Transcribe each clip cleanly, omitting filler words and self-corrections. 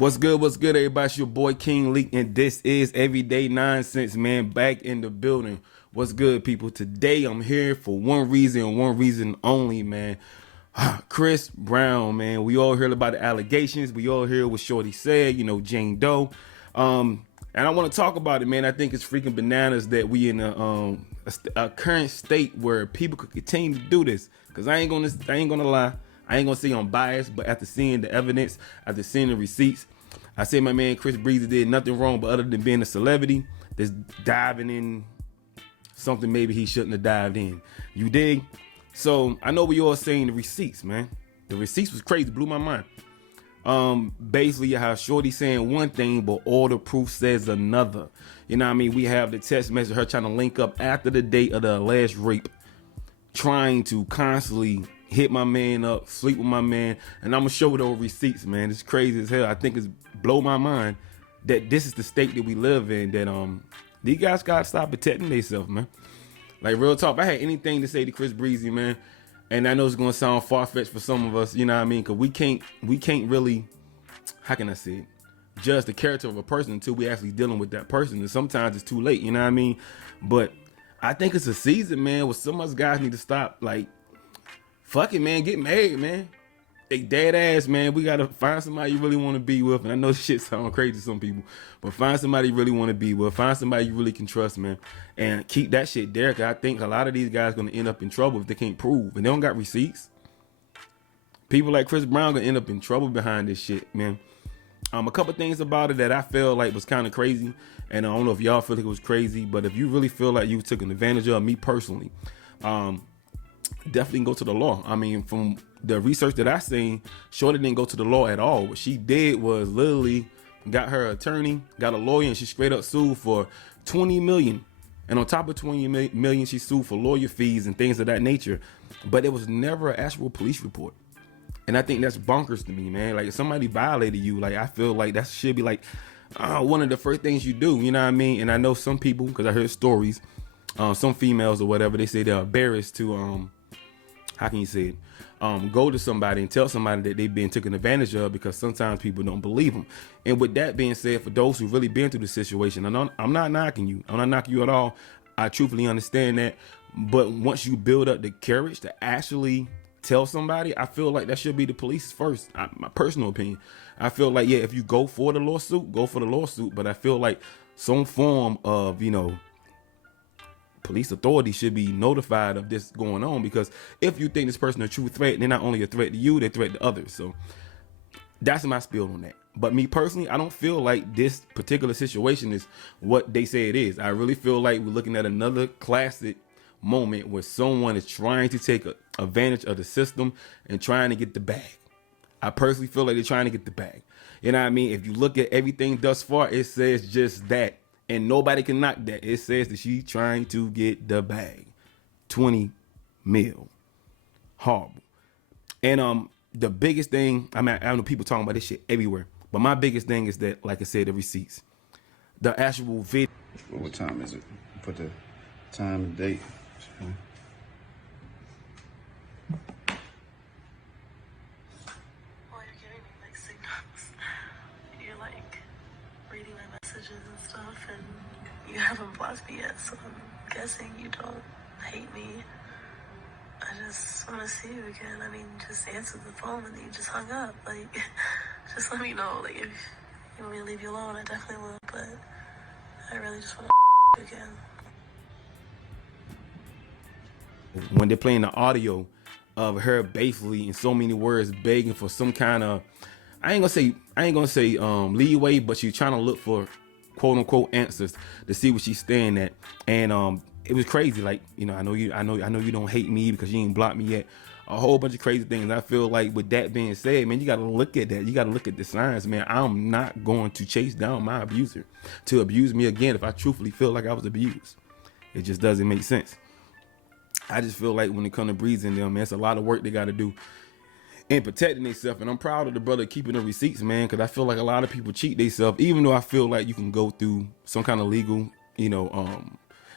What's good, everybody? It's your boy King Leak, and this is Everyday Nonsense, man. Back in the building. What's good, people? Today I'm here for one reason and one reason only, man. Chris Brown, man. We all heard about the allegations. We all heard what Shorty said, Jane Doe. And I want to talk about it, man. I think it's freaking bananas that we in a current state where people could continue to do this. Cause I ain't gonna lie. I ain't gonna say I'm biased, but after seeing the evidence, after seeing the receipts, I say my man Chris Breezy did nothing wrong, but other than being a celebrity, that's diving in something maybe he shouldn't have dived in. You dig? So I know we all saying the receipts, man. The receipts was crazy, blew my mind. Basically how Shorty saying one thing, but all the proof says another. You know what I mean? We have the text message, her trying to link up after the date of the alleged rape, trying to constantly hit my man up, sleep with my man, and I'm gonna show those receipts, man. It's crazy as hell. I think it's blow my mind that this is the state that we live in, that these guys gotta stop protecting themselves, man. Like, real talk, if I had anything to say to Chris Breezy, man, and I know it's gonna sound far-fetched for some of us, you know what I mean? Cause we can't really, how can I say it, judge the character of a person until we actually dealing with that person. And sometimes it's too late, you know what I mean? But I think it's a season, man, where some of us guys need to stop, like, fuck it, man, get married, man. They dead ass, man. We gotta find somebody you really want to be with. And I know shit sound crazy to some people, but find somebody you really want to be with. Find somebody you really can trust, man. And keep that shit there. Cause I think a lot of these guys gonna end up in trouble if they can't prove and they don't got receipts. People like Chris Brown gonna end up in trouble behind this shit, man. A couple things about it that I felt like was kind of crazy, and I don't know if y'all feel like it was crazy, but if you really feel like you took an advantage of me personally, definitely go to the law. I mean, from the research that I seen, Shorty didn't go to the law at all. What she did was literally got her attorney, got a lawyer, and she straight up sued for $20 million. And on top of $20 million, she sued for lawyer fees and things of that nature. But it was never an actual police report. And I think that's bonkers to me, man. Like, if somebody violated you, like, I feel like that should be like one of the first things you do, you know what I mean? And I know some people, because I heard stories, some females or whatever, they say they're embarrassed to how can you say it, go to somebody and tell somebody that they've been taken advantage of, because sometimes people don't believe them. And with that being said, for those who've really been through the situation, I'm not knocking you. I'm not knocking you at all. I truthfully understand that. But once you build up the courage to actually tell somebody, I feel like that should be the police first. My personal opinion. I feel like, yeah, if you go for the lawsuit, go for the lawsuit. But I feel like some form of, police authority should be notified of this going on, because if you think this person is a true threat, they're not only a threat to you, they're a threat to others. So that's my spiel on that. But me personally, I don't feel like this particular situation is what they say it is. I really feel like we're looking at another classic moment where someone is trying to take advantage of the system and trying to get the bag. I personally feel like they're trying to get the bag. You know what I mean? If you look at everything thus far, it says just that. And nobody can knock that. It says that she's trying to get the bag. 20 mil. Horrible. And the biggest thing, I know people talking about this shit everywhere, but my biggest thing is that, like I said, the receipts. The actual video. What time is it? Put the time and date. Well, you're giving me mixed signals. You're like reading my messages and stuff, and you haven't blocked me yet, so I'm guessing you don't hate me. I just want to see you again. I mean, just answered the phone and then you just hung up. Like, just let me know. Like, if you want me to leave you alone, I definitely will, but I really just want to you again. When they're playing the audio of her basically in so many words begging for some kind of, I ain't gonna say leeway, but she's trying to look for quote unquote answers to see what she's staying at. And it was crazy. Like, I know you don't hate me because you ain't blocked me yet. A whole bunch of crazy things. And I feel like with that being said, man, you gotta look at that. You gotta look at the signs, man. I'm not going to chase down my abuser to abuse me again if I truthfully feel like I was abused. It just doesn't make sense. I just feel like when it comes to Breezy and them, man, it's a lot of work they got to do in protecting themselves. And I'm proud of the brother keeping the receipts, man, because I feel like a lot of people cheat themselves, even though I feel like you can go through some kind of legal,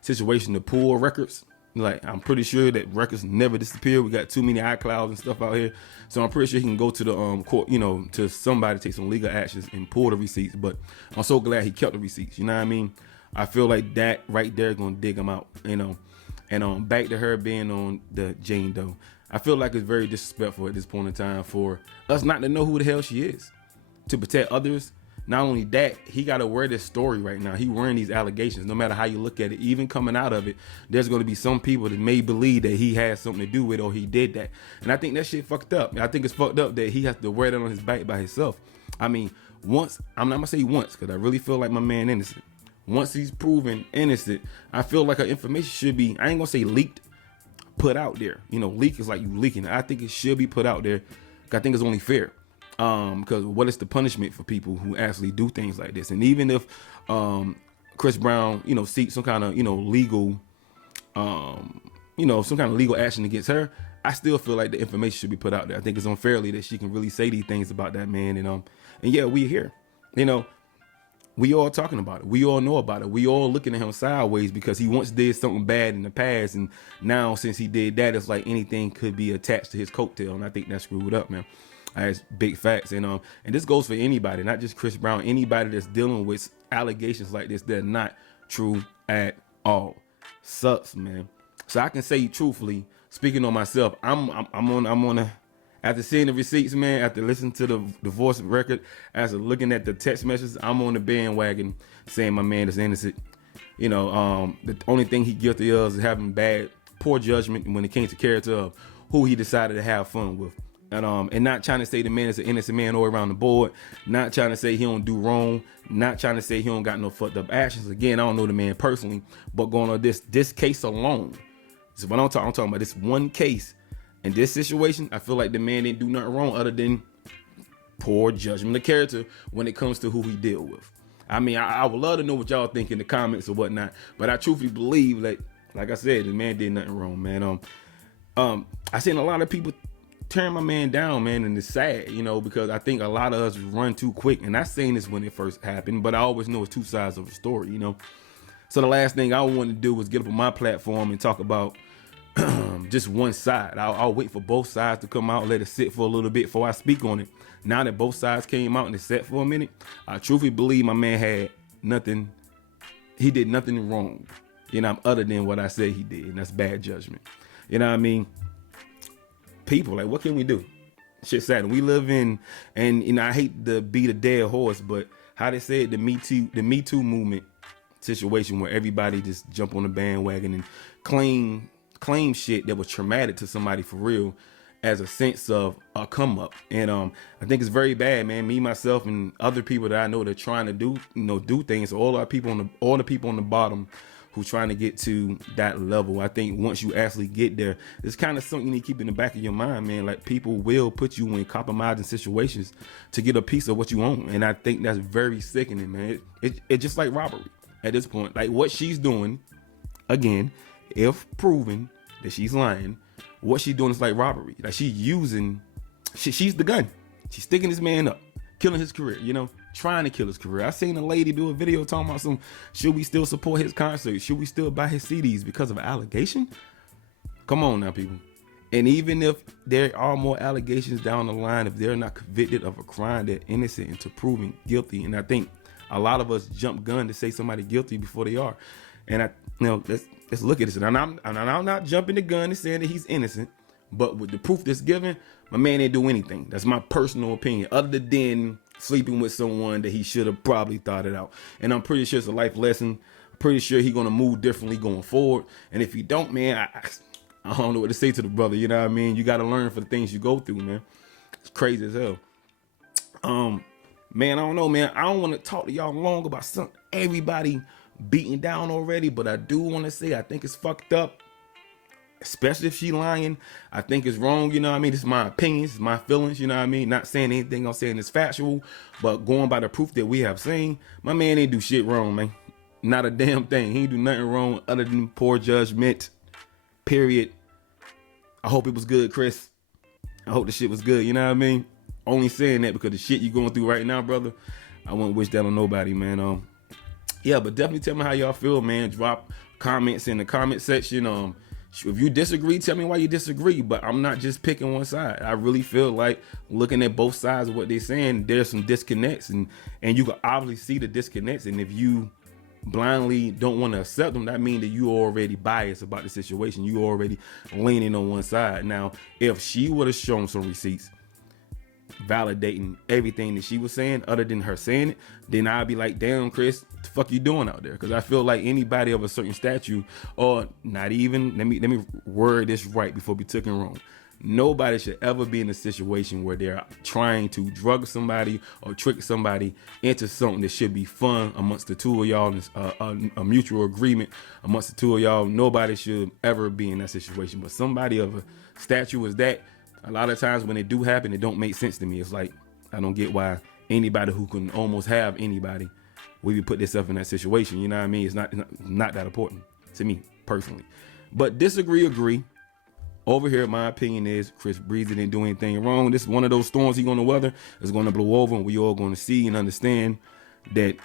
situation to pull records. Like, I'm pretty sure that records never disappear. We got too many iClouds and stuff out here. So I'm pretty sure he can go to the court, you know, to somebody, take some legal actions and pull the receipts. But I'm so glad he kept the receipts. You know what I mean? I feel like that right there gonna dig him out, you know. And back to her being on the Jane Doe. I feel like it's very disrespectful at this point in time for us not to know who the hell she is. To protect others. Not only that, he got to wear this story right now. He wearing these allegations. No matter how you look at it, even coming out of it, there's going to be some people that may believe that he has something to do with it or he did that. And I think that shit fucked up. I think it's fucked up that he has to wear that on his back by himself. I mean, once, I'm not going to say once, because I really feel like my man innocent. Once he's proven innocent, I feel like her information should be, I ain't going to say leaked, put out there. You know, leak is like you leaking it. I think it should be put out there. I think it's only fair. Because what is the punishment for people who actually do things like this? And even if Chris Brown, you know, seeks some kind of, you know, legal, you know, some kind of legal action against her, I still feel like the information should be put out there. I think it's unfairly that she can really say these things about that man. And yeah, we here, you know, we all talking about it. We all know about it. We all looking at him sideways because he once did something bad in the past. And now since he did that, it's like anything could be attached to his coattail. And I think that's screwed up, man. That's big facts. And this goes for anybody, not just Chris Brown, anybody that's dealing with allegations like this that are not true at all. Sucks, man. So I can say truthfully, speaking on myself, I'm on after seeing the receipts, man, after listening to the divorce record, after looking at the text messages, I'm on the bandwagon saying my man is innocent. You know, the only thing he guilty of is having poor judgment when it came to character of who he decided to have fun with. And not trying to say the man is an innocent man all around the board, not trying to say he don't do wrong, not trying to say he don't got no fucked up actions. Again, I don't know the man personally, but going on this case alone, so when I'm talking about this one case and this situation, I feel like the man didn't do nothing wrong other than poor judgment of character when it comes to who he deal with. I mean, I would love to know what y'all think in the comments or whatnot, but I truthfully believe that, like I said, the man did nothing wrong, man. I seen a lot of people turn my man down, man, and it's sad, you know, because I think a lot of us run too quick. And I seen this when it first happened, but I always know it's two sides of a story, you know. So the last thing I want to do was get up on my platform and talk about just one side. I'll wait for both sides to come out, let it sit for a little bit before I speak on it. Now that both sides came out and it sat for a minute, I truthfully believe my man had nothing. He did nothing wrong, you know, other than what I said he did, and that's bad judgment. You know what I mean? People, like, what can we do? Shit's sad. We live in, and you know, I hate to beat a dead horse, but how they said the Me Too movement situation where everybody just jump on the bandwagon and claim shit that was traumatic to somebody for real as a sense of a come up. And I think it's very bad, man. Me, myself, and other people that I know that are trying to do things. All the people on the bottom who's trying to get to that level. I think once you actually get there, it's kind of something you need to keep in the back of your mind, man. Like, people will put you in compromising situations to get a piece of what you own. And I think that's very sickening, man. It's just like robbery at this point. Like, what she's doing, again, if proven that she's lying, what she's doing is like robbery. Like, she's the gun. She's sticking this man up, killing his career, you know, trying to kill his career. I seen a lady do a video talking about should we still support his concert? Should we still buy his CDs because of an allegation? Come on now, people. And even if there are more allegations down the line, if they're not convicted of a crime, they're innocent until proven guilty. And I think a lot of us jump gun to say somebody guilty before they are. And let's look at this. And I'm not jumping the gun and saying that he's innocent, but with the proof that's given, my man didn't do anything. That's my personal opinion, other than sleeping with someone that he should have probably thought it out. And I'm pretty sure it's a life lesson. I'm pretty sure he's going to move differently going forward. And if he don't, man, I don't know what to say to the brother. You know what I mean? You got to learn for the things you go through, man. It's crazy as hell. Man, I don't know, man. I don't want to talk to y'all long about everybody beaten down already, but I do want to say I think it's fucked up. Especially if she lying, I think it's wrong, you know what I mean? This is my opinions, my feelings, you know what I mean? Not saying anything I'm saying is factual, but going by the proof that we have seen, my man ain't do shit wrong, man. Not a damn thing. He ain't do nothing wrong other than poor judgment, period. I hope it was good, Chris. I hope the shit was good, you know what I mean? Only saying that because the shit you going through right now, brother, I wouldn't wish that on nobody, man. Yeah, but definitely tell me how y'all feel, man. Drop comments in the comment section. If you disagree, tell me why you disagree. But I'm not just picking one side. I really feel like looking at both sides of what they're saying, there's some disconnects, and you can obviously see the disconnects. And if you blindly don't want to accept them, that means that you already biased about the situation. You already leaning on one side. Now, if she would have shown some receipts validating everything that she was saying, other than her saying it, then I'd be like, damn, Chris, what the fuck you doing out there? Because I feel like anybody of a certain stature, or not even, let me word this right before we took it wrong. Nobody should ever be in a situation where they're trying to drug somebody or trick somebody into something that should be fun amongst the two of y'all, a mutual agreement amongst the two of y'all. Nobody should ever be in that situation. But somebody of a stature is that, a lot of times when it do happen, it don't make sense to me. It's like, I don't get why anybody who can almost have anybody would be put themselves in that situation. You know what I mean? It's not that important to me personally. But disagree, agree. Over here, my opinion is Chris Breezy didn't do anything wrong. This is one of those storms he's going to weather. It's going to blow over, and we all going to see and understand that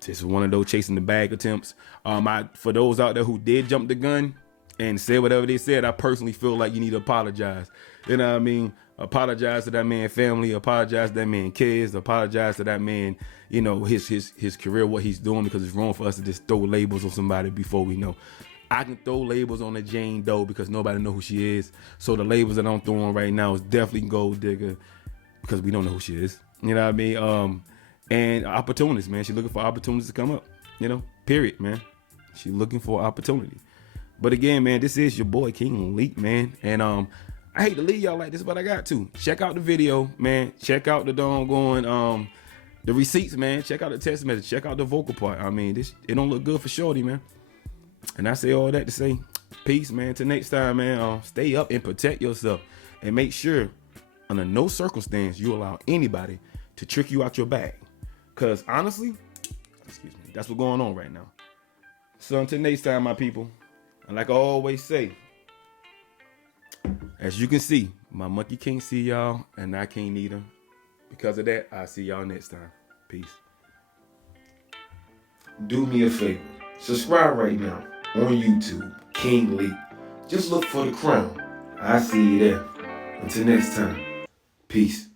this is one of those chasing the bag attempts. For those out there who did jump the gun and say whatever they said, I personally feel like you need to apologize. You know what I mean? Apologize to that man's family. Apologize to that man's kids. Apologize to that man, you know, his career, what he's doing, because it's wrong for us to just throw labels on somebody before we know. I can throw labels on a Jane Doe because nobody know who she is. So the labels that I'm throwing right now is definitely gold digger because we don't know who she is. You know what I mean? And opportunities, man. She's looking for opportunities to come up. You know, period, man. She's looking for opportunity. But again, man, this is your boy King Leak, man. And I hate to leave y'all like this, but I got to. Check out the video, man. Check out the doggone the receipts, man. Check out the text message. Check out the vocal part. I mean, it don't look good for Shorty, man. And I say all that to say peace, man. Till next time, man. Stay up and protect yourself. And make sure, under no circumstance, you allow anybody to trick you out your bag. Because honestly, excuse me, that's what's going on right now. So until next time, my people. And like I always say, as you can see, my monkey can't see y'all, and I can't either. Because of that, I'll see y'all next time. Peace. Do me a favor. Subscribe right now on YouTube, King Leak. Just look for the crown. I see you there. Until next time, peace.